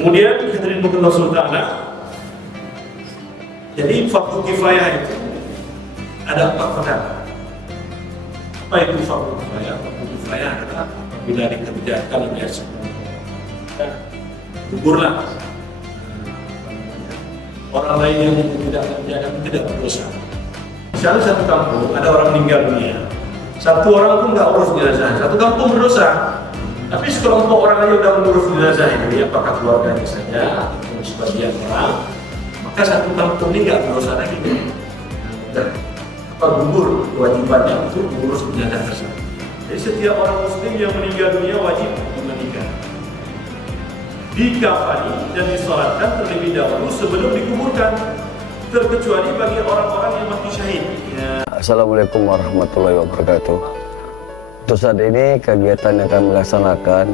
Kemudian hadirin Allah SWT, jadi fardu kifayah itu ada 4 perkara. Apa itu fardu kifayah? Fardu kifayah adalah apabila dikerjakan oleh semua, gugurlah orang lain yang tidak mengerjakan tidak berdosa. Misalnya satu kampung ada orang meninggal dunia, satu orang pun nggak urus jenazah, satu kampung berdosa. Tapi sekelompok orang aja udah mengurus jenazah ini, apakah keluarganya saja atau sebagian orang, maka satu kampung ini nggak berdosa lagi. Dan gugur kewajibannya untuk mengurus jenazah tersebut. Jadi setiap orang Muslim yang meninggal dunia wajib dimandikan, dikafani dan disolatkan terlebih dahulu sebelum dikuburkan, terkecuali bagi orang-orang yang mati syahid. Ya. Assalamualaikum warahmatullahi wabarakatuh. Untuk saat ini kegiatan yang kami laksanakan,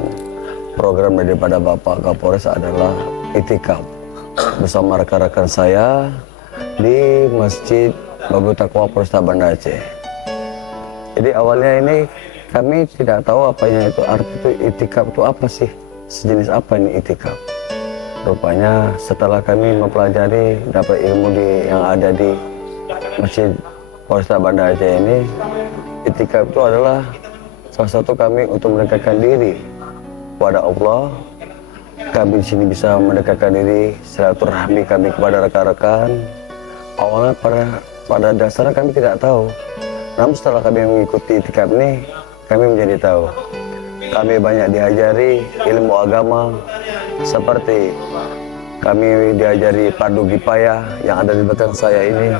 program daripada Bapak Kapolres adalah itikaf bersama rekan-rekan saya di Masjid Babul Taqwa Polresta Banda Aceh. Jadi awalnya ini kami tidak tahu apanya itu, arti itu itikaf itu apa sih, sejenis apa ini itikaf. Rupanya setelah kami mempelajari, dapat ilmu yang ada di Masjid Polresta Banda Aceh ini, itikaf itu adalah salah satu kami untuk mendekatkan diri kepada Allah. Kami di sini bisa mendekatkan diri, silaturahmi kami kepada rekan-rekan. Awalnya pada dasarnya kami tidak tahu, namun setelah kami mengikuti itikaf ini, kami menjadi tahu. Kami banyak diajari ilmu agama, seperti kami diajari fardu kifayah yang ada di belakang saya ini,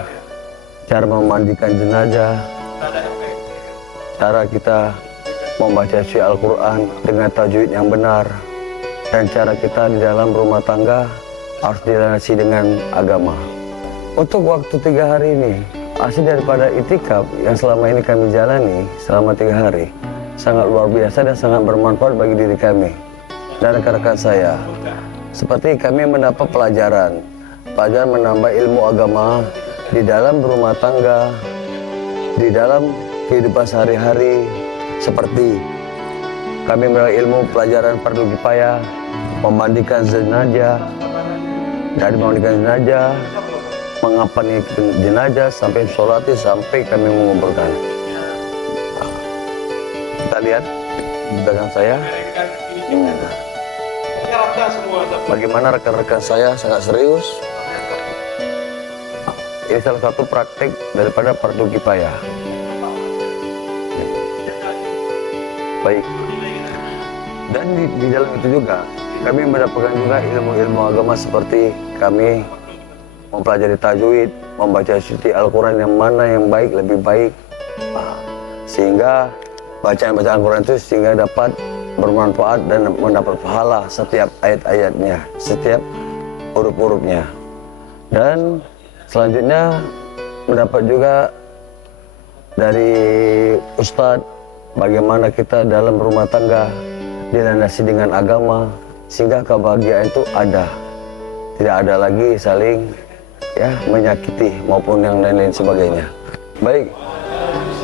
cara memandikan jenazah, cara kita membaca suci Al-Quran dengan tajwid yang benar, dan cara kita di dalam rumah tangga harus dilandasi dengan agama. Untuk waktu 3 hari ini, hasil daripada itikaf yang selama ini kami jalani selama 3 hari sangat luar biasa dan sangat bermanfaat bagi diri kami dan rekan-rekan saya. Seperti kami mendapat pelajaran menambah ilmu agama di dalam rumah tangga, di dalam kehidupan sehari-hari. Seperti kami mendapat ilmu pelajaran fardu kifayah, memandikan jenazah, dari memandikan jenazah, mengapani jenazah sampai sholati, sampai kami mengumpulkan. Kita lihat di belakang saya, bagaimana rekan-rekan saya sangat serius. Ini salah satu praktik daripada fardu kifayah. Baik, dan di dalam itu juga kami mendapatkan juga ilmu-ilmu agama, seperti kami mempelajari tajwid, membaca suci Al-Quran yang mana yang baik, lebih baik, sehingga bacaan-bacaan Al-Quran itu sehingga dapat bermanfaat dan mendapat pahala setiap ayat-ayatnya, setiap huruf-hurufnya. Dan selanjutnya mendapat juga dari Ustadz bagaimana kita dalam rumah tangga dilandasi dengan agama, sehingga kebahagiaan itu ada, tidak ada lagi saling menyakiti maupun yang lain-lain sebagainya. Baik,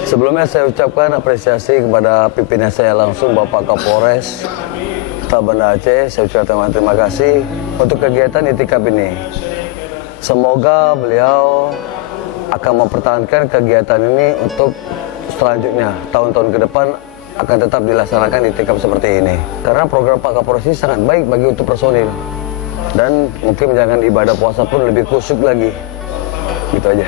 sebelumnya saya ucapkan apresiasi kepada pimpinan saya langsung, Bapak Kapolres Banda Aceh. Saya ucapkan terima kasih untuk kegiatan itikaf ini. Semoga beliau akan mempertahankan kegiatan ini untuk selanjutnya, tahun-tahun ke depan akan tetap dilaksanakan itikaf seperti ini. Karena program Pak Kapolres ini sangat baik bagi untuk personil, dan mungkin menjalankan ibadah puasa pun lebih khusyuk lagi. Gitu aja.